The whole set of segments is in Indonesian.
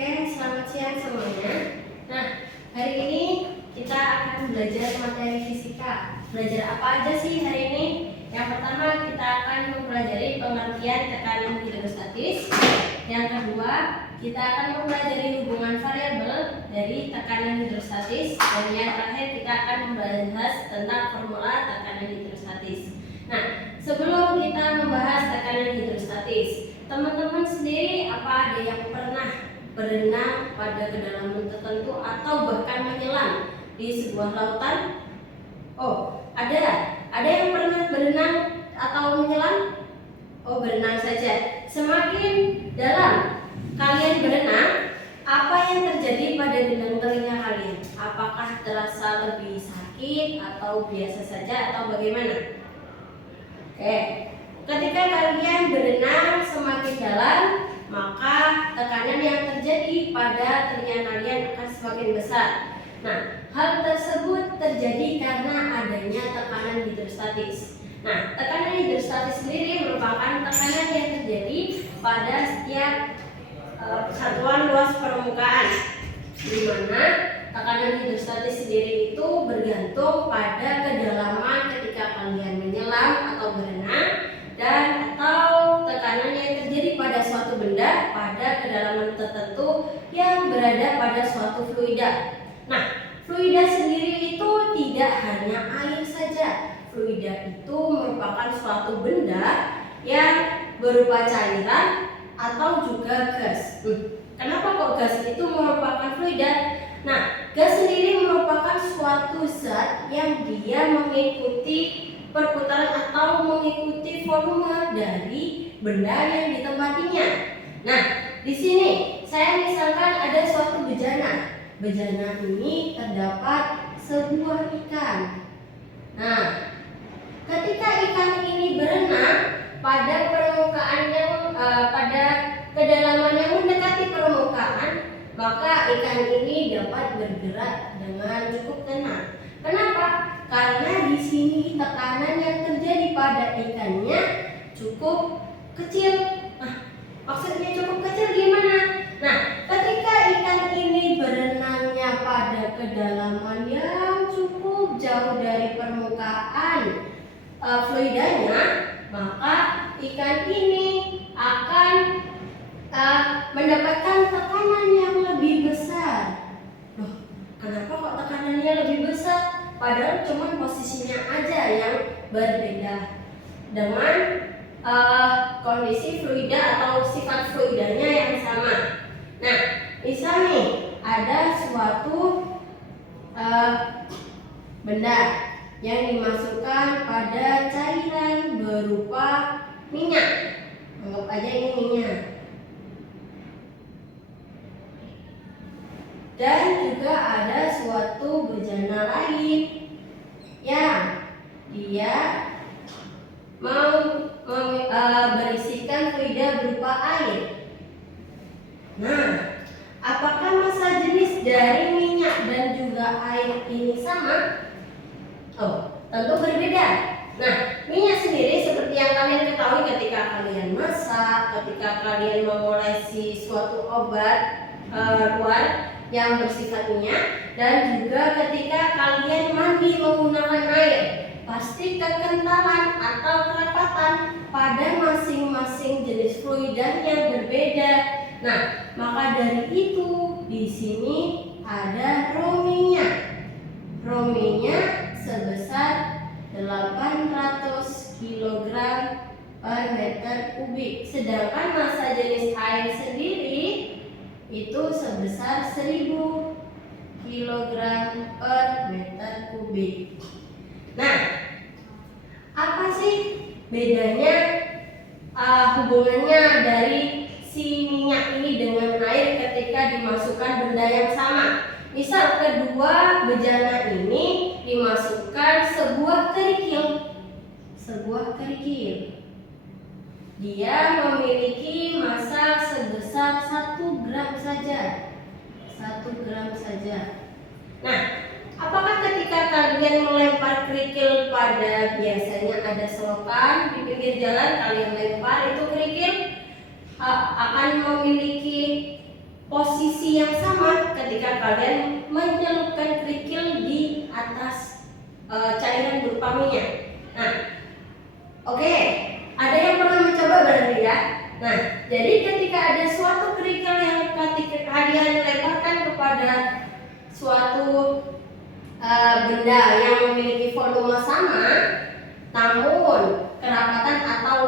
Oke, selamat siang semuanya. Nah, hari ini kita akan belajar materi fisika. Belajar apa aja sih hari ini? Yang pertama, kita akan mempelajari pengertian tekanan hidrostatis. Yang kedua, kita akan mempelajari hubungan variabel dari tekanan hidrostatis. Dan yang terakhir, kita akan membahas tentang formula tekanan hidrostatis. Nah, sebelum kita membahas tekanan hidrostatis, teman-teman sendiri apa ada yang pernah berenang pada kedalaman tertentu atau bahkan menyelam di sebuah lautan? Oh, ada yang pernah berenang atau menyelam? Oh, berenang saja. Semakin dalam kalian berenang, apa yang terjadi pada benang telinga kalian? Apakah terasa lebih sakit atau biasa saja atau bagaimana? Oke, ketika kalian berenang semakin dalam, maka tekanan yang terjadi pada telinga kalian akan semakin besar. Nah, hal tersebut terjadi karena adanya tekanan hidrostatis. Nah, tekanan hidrostatis sendiri merupakan tekanan yang terjadi pada setiap satuan luas permukaan, di mana tekanan hidrostatis sendiri itu bergantung pada kedalaman ketika kalian menyelam atau berenang, dan atau tekanan yang terjadi pada suatu benda pada kedalaman tertentu yang berada pada suatu fluida. Nah, fluida sendiri itu tidak hanya air saja. Fluida itu merupakan suatu benda yang berupa cairan atau juga gas. Kenapa kok gas itu merupakan fluida? Nah, gas sendiri merupakan suatu zat yang dia mengikuti perputaran atau mengikuti volume dari benda yang ditempatinya. Nah, di sini saya misalkan ada suatu bejana. Bejana ini terdapat sebuah ikan. Nah, ketika ikan ini berenang pada permukaan yang pada kedalaman yang mendekati permukaan, maka ikan ini dapat bergerak dengan cukup tenang. Kenapa? Karena di sini tekanan yang terjadi pada ikannya cukup kecil. Nah, maksudnya cukup kecil gimana? Nah, ketika ikan ini berenangnya pada kedalaman yang cukup jauh dari permukaan fluidanya, maka ikan ini akan mendapatkan tekanan yang lebih besar. Loh, kenapa kok tekanannya lebih besar? Padahal cuma posisinya aja yang berbeda dengan kondisi fluida atau sifat fluidanya yang sama. Nah, misal nih ada suatu benda yang dimasukkan pada cairan berupa minyak. Anggap aja ini minyak. Dan juga ada suatu bejana lain yang dia mau berisikan fluida berupa air. Nah, apakah massa jenis dari minyak dan juga air ini sama? Oh, tentu berbeda. Nah, minyak sendiri seperti yang kalian ketahui ketika kalian masak, ketika kalian mengolesi suatu obat luar yang bersifat minyak, dan juga ketika kalian mandi menggunakan air, pasti kekentalan atau kerapatan pada masing-masing jenis fluidanya berbeda. Nah, maka dari itu di sini ada rominya. Rominya sebesar 800 kg per meter kubik. Sedangkan massa jenis air sendiri itu sebesar 1000 kg per meter kubik. Nah, apa sih bedanya hubungannya dari si minyak ini dengan air ketika dimasukkan benda yang sama? Misal kedua bejana ini dimasukkan sebuah kerikil. Dia memiliki massa sebesar 1 gram saja. 1 gram saja. Nah, apakah ketika kalian melempar kerikil pada biasanya ada selokan di pinggir jalan, kalian lempar itu kerikil akan memiliki posisi kalian menyelupkan kerikil di atas cairan berupa minyak. Nah, oke, ada yang pernah mencoba berarti ya. Nah, jadi ketika ada suatu kerikil yang ketika kalian lemparkan kepada suatu benda yang memiliki volume sama, namun kerapatan atau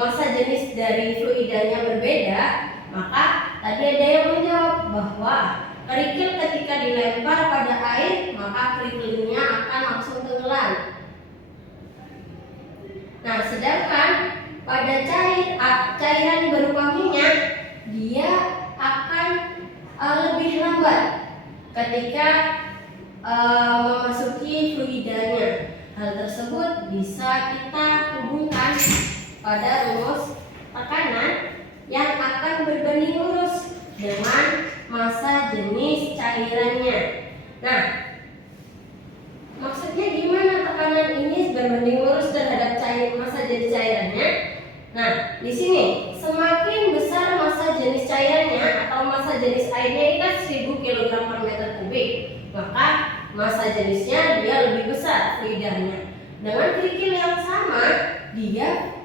massa jenis dari fluidanya berbeda, maka tadi ada yang menjawab bahwa kerikil ketika dilempar pada air, maka kerikilnya akan langsung tenggelam. Nah, sedangkan pada cairan berupa minyak, dia akan lebih lambat ketika memasuki fluidanya. Hal tersebut bisa kita hubungkan pada rumus tekanan yang akan berbanding lurus dengan massa jenis cairannya. Nah, maksudnya gimana tekanan ini berbanding lurus terhadap massa jenis cairannya? Nah, di sini semakin besar massa jenis cairannya atau massa jenis airnya ini kan 1000 kg per meter kubik, maka massa jenisnya dia lebih besar fluidanya. Dengan kerikil yang sama, dia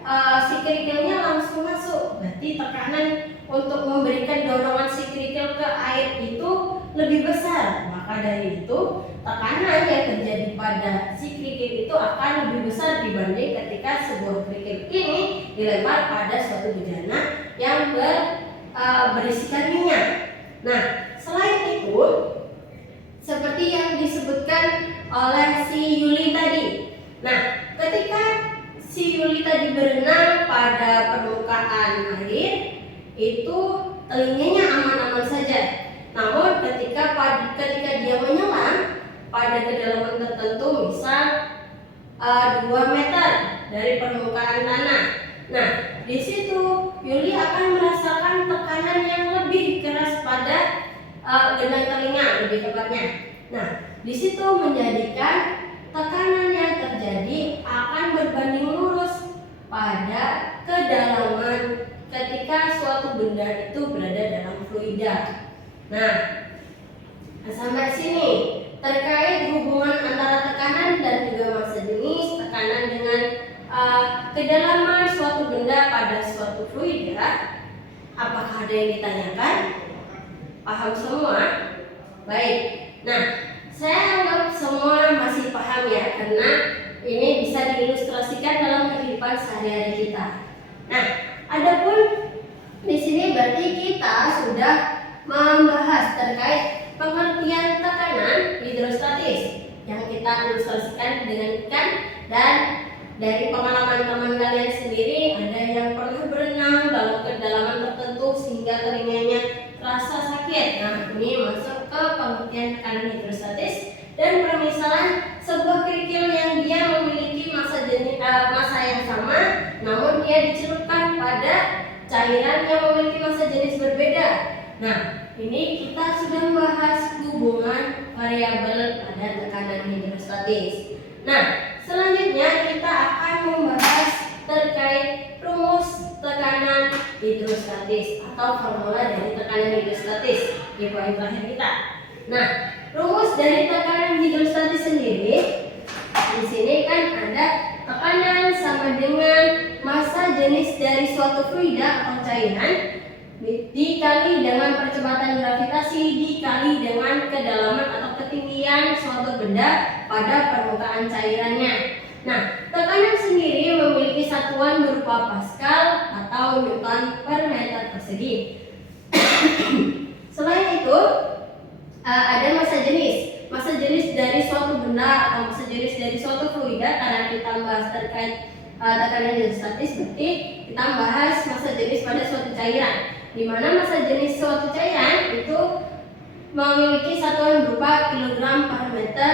si kerikilnya langsung masuk. Berarti tekanan untuk memberikan dorongan si kerikil ke air itu lebih besar. Maka dari itu tekanan yang terjadi pada si kerikil itu akan lebih besar dibanding ketika sebuah kerikil ini dilempar pada suatu bejana yang berisikan minyak. Nah, selain itu, seperti yang disebutkan oleh si Yuli tadi. Nah, ketika si Yuli tadi berenang pada permukaan air, itu telinganya aman-aman saja. Namun ketika dia menyelam pada kedalaman tertentu, misal 2 meter dari permukaan tanah, nah di situ Yuli akan merasakan tekanan yang lebih keras pada gendang telinga, lebih tepatnya. Nah, di situ menjadikan tekanan yang terjadi akan berbanding lurus pada kedalaman ketika suatu benda itu berada dalam fluida. Nah, sampai sini terkait hubungan antara tekanan dan juga massa jenis, tekanan dengan kedalaman suatu benda pada suatu fluida. Apakah ada yang ditanyakan? Paham semua? Baik. Nah, saya anggap semua masih paham ya, karena ini bisa diilustrasikan dalam kehidupan sehari-hari kita. Nah, adapun di sini berarti kita sudah membahas terkait pengertian tekanan hidrostatis yang kita ilustrasikan dengan ikan, dan dari pengalaman teman kalian sendiri ada yang pernah berenang dalam kedalaman tertentu sehingga telinganya terasa sakit. Nah, ini masuk ke pengertian tekanan hidrostatis dan permisalan sebuah kerikil yang dia memiliki massa yang sama, namun dia dicelupkan pada cairan yang memiliki massa jenis berbeda. Nah, ini kita sudah membahas hubungan variabel pada tekanan hidrostatis. Nah, selanjutnya kita akan membahas terkait rumus tekanan hidrostatis atau formula dari tekanan hidrostatis di poin terakhir kita. Nah, rumus dari tekanan hidrostatis sendiri di sini kan ada tekanan sama dengan massa jenis dari suatu fluida atau cairan dikali dengan percepatan gravitasi dikali dengan kedalaman atau ketinggian suatu benda pada permukaan cairannya. Nah, tekanan sendiri memiliki satuan berupa Pascal atau Newton per meter persegi. Selain itu, ada massa jenis. Massa jenis dari suatu benda atau massa jenis dari suatu fluida, karena kita bahas terkait tekanan hidrostatis, berarti kita bahas massa jenis pada suatu cairan, di mana massa jenis suatu cairan itu memiliki satuan berupa kilogram per meter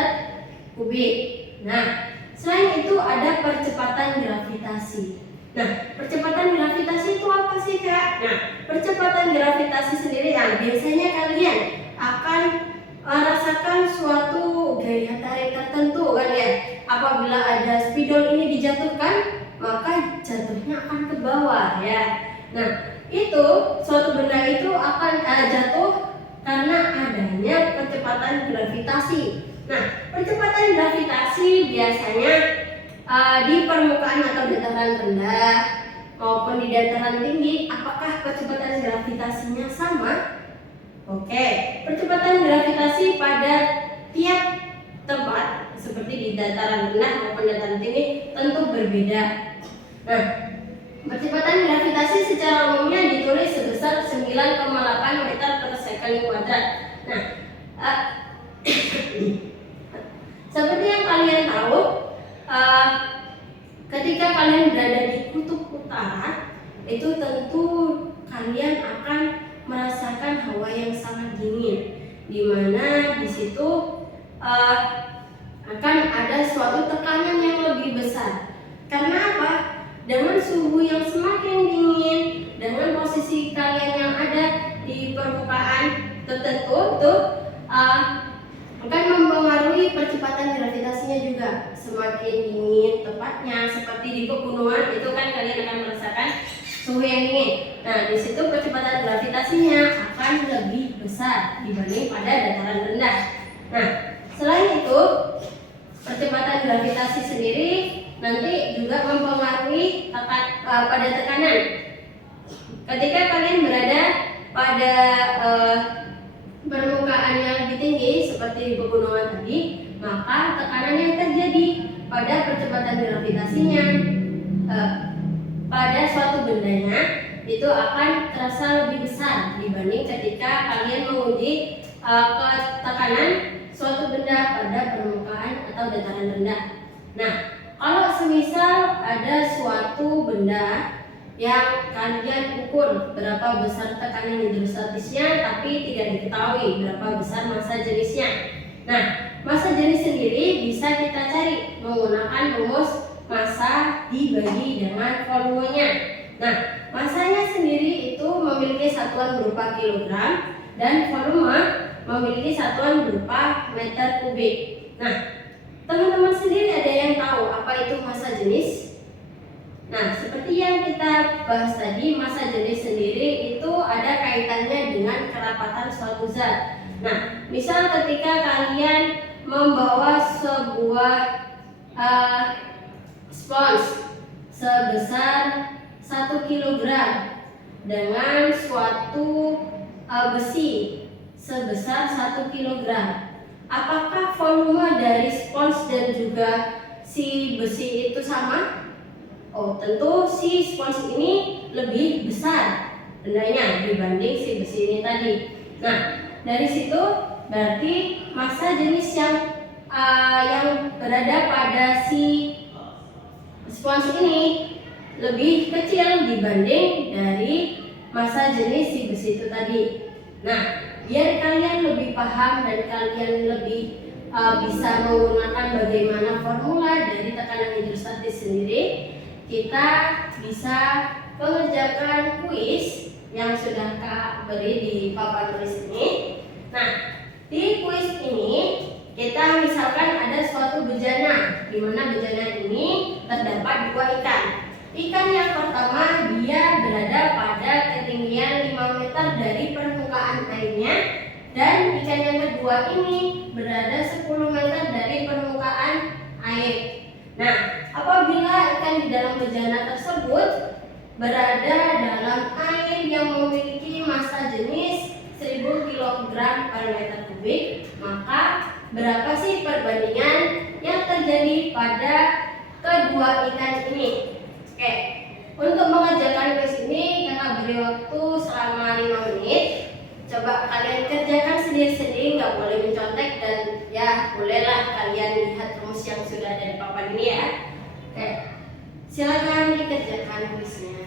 kubik. Nah, selain itu ada percepatan gravitasi. Nah, percepatan gravitasi itu apa sih, Kak? Nah, percepatan gravitasi sendiri biasanya kalian akan merasakan suatu gaya tarik tertentu kan ya. Apabila ada spidol ini dijatuhkan, maka jatuhnya akan ke bawah ya. Nah, itu suatu benda itu akan jatuh karena adanya gravitasi. Nah, percepatan gravitasi biasanya di permukaan atau dataran rendah maupun di dataran tinggi. Apakah percepatan gravitasinya sama? Oke, percepatan gravitasi pada tiap tempat seperti di dataran rendah maupun dataran tinggi tentu berbeda. Nah, percepatan gravitasi secara umumnya ditulis sebesar 9,8 meter per second kuadrat. Nah, seperti yang kalian tahu, ketika kalian berada di kutub utara, itu tentu kalian akan merasakan hawa yang sangat dingin, di mana di situ akan ada suatu tekanan yang lebih besar. Karena apa? Dengan suhu yang semakin dingin, dengan posisi kalian yang ada di permukaan tertentu tuh akan mempengaruhi percepatan gravitasinya juga. Semakin dingin tepatnya seperti di pegunungan itu kan kalian akan merasakan suhu yang dingin. Nah, di situ percepatan gravitasinya akan lebih besar dibanding pada dataran rendah. Nah, selain itu percepatan gravitasi sendiri nanti juga mempengaruhi pada tekanan. Ketika kalian berada pada permukaan yang lebih tinggi seperti di pegunungan tadi, maka tekanan yang terjadi pada percepatan gravitasinya pada suatu bendanya itu akan terasa lebih besar dibanding ketika kalian menguji tekanan suatu benda pada permukaan atau dataran rendah. Nah, kalau semisal ada suatu benda yang kalian ukur berapa besar tekanan hidrostatisnya tapi tidak diketahui berapa besar massa jenisnya. Nah, massa jenis sendiri bisa kita cari menggunakan rumus massa dibagi dengan volumenya. Nah, massanya sendiri itu memiliki satuan berupa kilogram dan volume memiliki satuan berupa meter kubik. Nah, teman-teman sendiri ada yang tahu apa itu massa jenis? Nah, seperti yang kita bahas tadi, massa jenis sendiri itu ada kaitannya dengan kerapatan suatu zat. Nah, misal ketika kalian membawa sebuah spons sebesar 1 kg dengan suatu besi sebesar 1 kg, apakah volume dari spons dan juga si besi itu sama? Oh, tentu si spons ini lebih besar bendanya dibanding si besi ini tadi. Nah, dari situ berarti massa jenis yang berada pada si spons ini lebih kecil dibanding dari massa jenis si besi itu tadi. Nah, biar kalian lebih paham dan kalian lebih bisa menggunakan bagaimana formula dari tekanan hidrostatis sendiri, kita bisa mengerjakan kuis yang sudah Kak beri di papan tulis ini. Nah, di kuis ini kita misalkan ada suatu bejana, di mana bejana ini terdapat 2 ikan. Ikan yang pertama dia berada pada ketinggian 5 meter dari permukaan airnya, dan ikan yang kedua ini berada 10 meter dari permukaan air. Nah, apabila ikan di dalam bejana tersebut berada dalam air yang memiliki massa jenis 1000 kg per meter kubik, maka berapa sih perbandingan yang terjadi pada kedua ikan ini? Oke, untuk mengerjakan kuis ini kakak beri waktu selama 5 menit. Coba kalian kerjakan sendiri-sendiri, nggak boleh mencontek, dan ya bolehlah kalian lihat rumus yang sudah ada di papan ini ya. Oke, silakan dikerjakan kuisnya.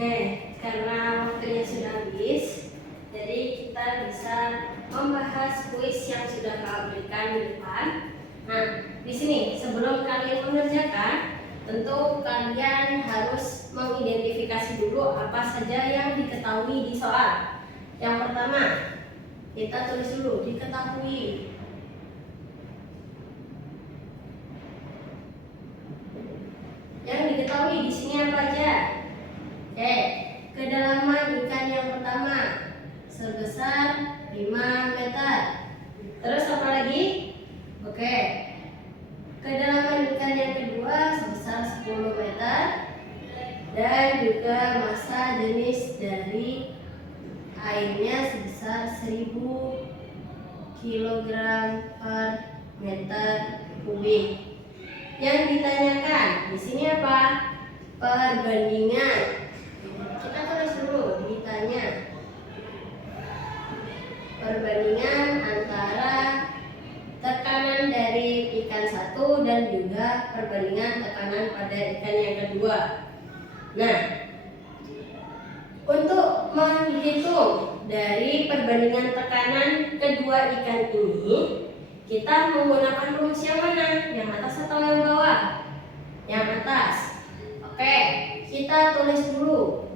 Oke, karena waktunya sudah habis, jadi kita bisa membahas kuis yang sudah Kak berikan di depan. Nah, di sini sebelum kalian mengerjakan, tentu kalian harus mengidentifikasi dulu apa saja yang diketahui di soal. Yang pertama, kita tulis dulu diketahui. Yang diketahui di sini apa aja? Oke, kedalaman ikan yang pertama sebesar 5 meter. Terus apa lagi? Oke, kedalaman ikan yang kedua sebesar 10 meter. Dan juga massa jenis dari airnya sebesar 1000 kg per meter kubik. Yang ditanyakan di sini apa? Perbandingan. Kita tulis dulu, ditanya perbandingan antara tekanan dari ikan satu dan juga perbandingan tekanan pada ikan yang kedua. Nah, untuk menghitung dari perbandingan tekanan kedua ikan ini, kita menggunakan rumus yang mana? Yang atas atau yang bawah? Yang atas. Oke, kita tulis dulu.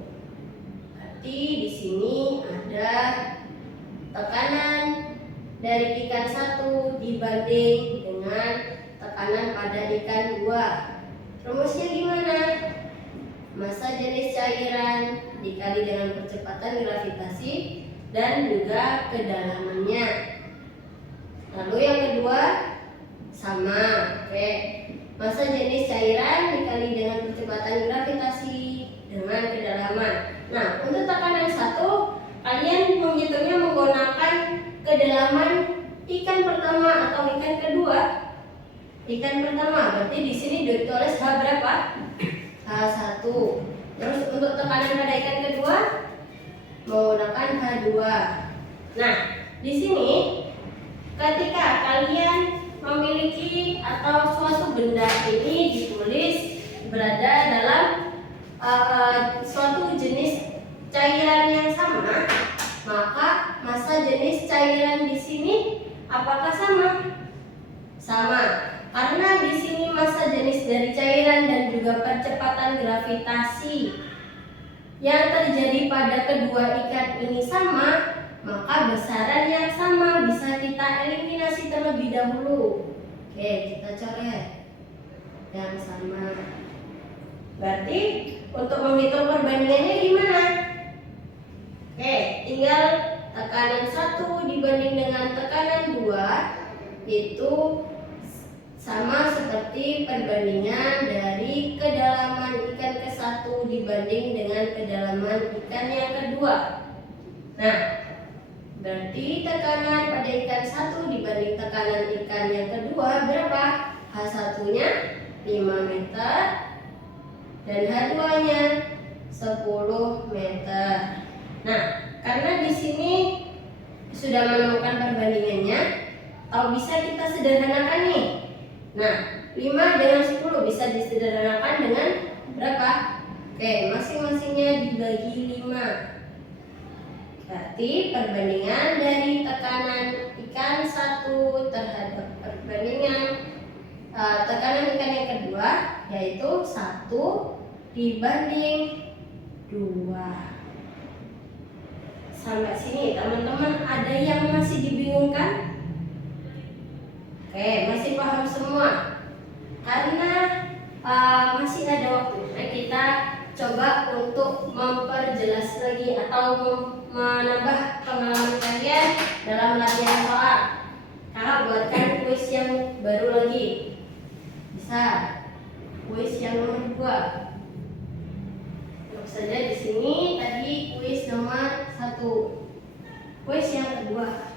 Berarti di sini ada tekanan dari ikan satu dibanding dengan tekanan pada ikan dua. Rumusnya gimana? Massa jenis cairan dikali dengan percepatan gravitasi dan juga kedalamannya. Lalu yang kedua sama, oke. Massa jenis cairan dikali dengan percepatan gravitasi dengan kedalaman. Nah, untuk tekanan satu, kalian menghitungnya menggunakan kedalaman ikan pertama atau ikan kedua. Ikan pertama, berarti di sini ditulis H berapa? H1. Terus untuk tekanan pada ikan kedua menggunakan H2. Nah, di sini ketika kalian memiliki atau suatu benda ini ditulis berada dalam suatu jenis cairan yang sama, maka massa jenis cairan di sini apakah sama? Sama. Karena di sini massa jenis dari cairan dan juga percepatan gravitasi yang terjadi pada kedua ikan ini sama, maka besaran yang sama bisa kita eliminasi terlebih dahulu. Oke, kita coret yang sama. Berarti untuk menghitung perbandingannya gimana? Oke, tinggal tekanan 1 dibanding dengan tekanan 2 itu sama seperti perbandingan dari kedalaman ikan ke-1 dibanding dengan kedalaman ikan yang kedua. Nah, berarti tekanan pada ikan 1 dibanding tekanan ikan yang kedua berapa? H1-nya 5 meter dan H2-nya 10 meter. Nah, karena di sini sudah menemukan perbandingannya, kalau bisa kita sederhanakan nih. Nah, 5 dengan 10 bisa disederhanakan dengan berapa? Oke, masing-masingnya dibagi 5. Berarti perbandingan dari tekanan ikan 1 terhadap perbandingan tekanan ikan yang kedua yaitu 1 dibanding 2. Sampai sini teman-teman ada yang masih dibingungkan? Oke, masih paham semua? Karena masih ada waktu, nah, kita coba untuk memperjelas lagi atau menambah pengalaman kalian dalam latihan soal. Kakak buatkan kuis yang baru lagi. Bisa kuis yang nomor 2. saja di sini tadi kuis nomor 1. Kuis yang kedua.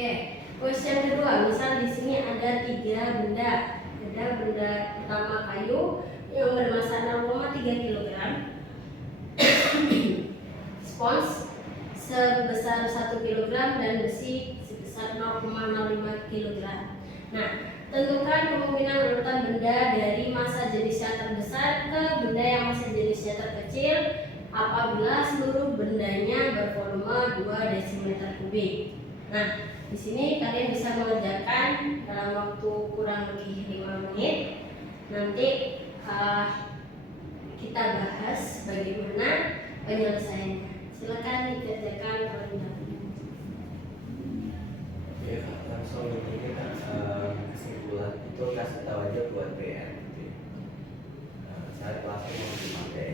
Oke, kuis yang kedua. Misal di sini ada 3 benda. Ada benda pertama kayu yang bermassa 0,3 kg, spons sebesar 1 kg dan besi sebesar 0,05 kg. Nah, tentukan kemungkinan urutan benda dari massa jenis yang terbesar ke benda yang massa jenisnya terkecil apabila seluruh bendanya bervolume 2 desimeter kubik. Nah, di sini kalian bisa mengerjakan dalam waktu kurang lebih 5 menit. Nanti kita bahas bagaimana penyelesaiannya. Silakan dikerjakan terlebih dahulu. Ya, langsung ini kan kesimpulan itu kasih tahu aja buat PR. Saya kelasnya mau dipakai.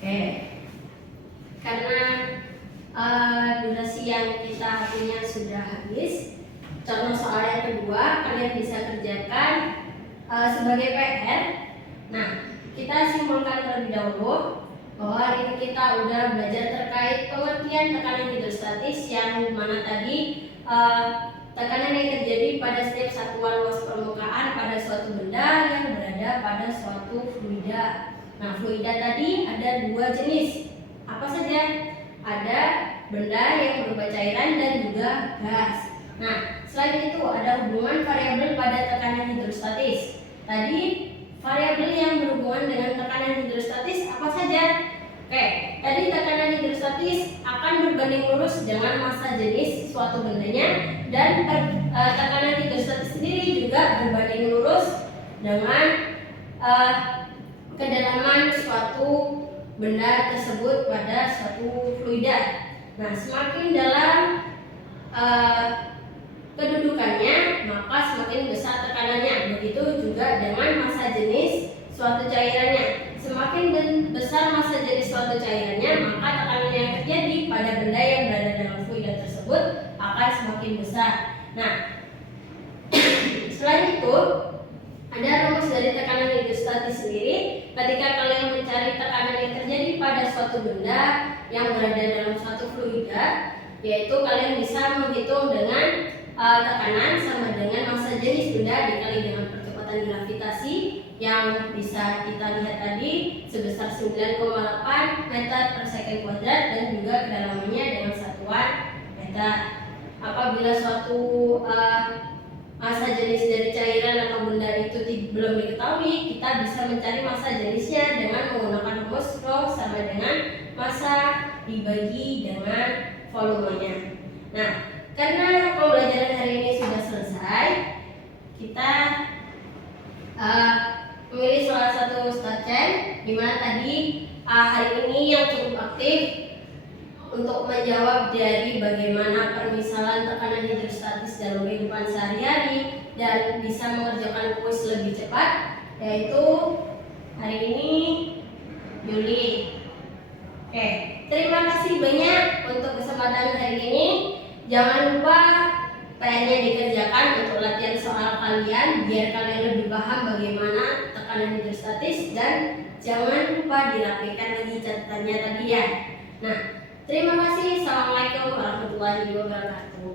Oke, karena durasi yang kita punya sudah habis. Contoh soal yang kedua kalian bisa kerjakan sebagai PR. Nah, kita simpulkan terlebih dahulu bahwa hari ini kita udah belajar terkait pengertian tekanan hidrostatis yang mana tadi tekanan yang terjadi pada setiap satuan luas permukaan pada suatu benda yang berada pada suatu fluida. Nah, fluida tadi ada 2 jenis. Apa saja? Ada benda yang berupa cairan dan juga gas. Nah, selain itu ada hubungan variabel pada tekanan hidrostatis. Tadi variabel yang berhubungan dengan tekanan hidrostatis apa saja? Oke, tadi tekanan hidrostatis akan berbanding lurus dengan massa jenis suatu bendanya dan tekanan hidrostatis sendiri juga berbanding lurus dengan kedalaman suatu benda tersebut pada suatu fluida. Nah, semakin dalam kedudukannya, maka semakin besar tekanannya. Begitu juga dengan massa jenis suatu cairannya. Semakin besar massa jenis suatu cairannya, maka tekanan yang terjadi pada benda yang berada dalam fluida tersebut akan semakin besar. Nah, selain itu, ada rumus dari tekanan hidrostatis sendiri. Ketika kalian mencari tekanan yang terjadi pada suatu benda yang berada dalam suatu fluida, yaitu kalian bisa menghitung dengan tekanan sama dengan massa jenis benda dikali dengan percepatan gravitasi yang bisa kita lihat tadi sebesar 9,8 meter per second kuadrat dan juga kedalamannya dengan satuan meter. Apabila suatu massa jenis dari cairan atau benda itu belum diketahui, kita bisa mencari massa jenisnya dengan menggunakan rumus Rho sama dengan massa dibagi dengan volumenya. Nah, karena pembelajaran hari ini sudah selesai, kita memilih salah satu stacen di mana tadi hari ini yang cukup aktif untuk menjawab dari bagaimana permisalan tekanan hidrostatis dalam kehidupan sehari-hari dan bisa mengerjakan kuis lebih cepat, yaitu hari ini Juli. Oke, terima kasih banyak untuk kesempatan hari ini. Jangan lupa PR-nya dikerjakan untuk latihan soal kalian biar kalian lebih paham bagaimana tekanan hidrostatis, dan jangan lupa dirapikan lagi catatannya tadi ya. Nah, terima kasih. Assalamualaikum warahmatullahi wabarakatuh.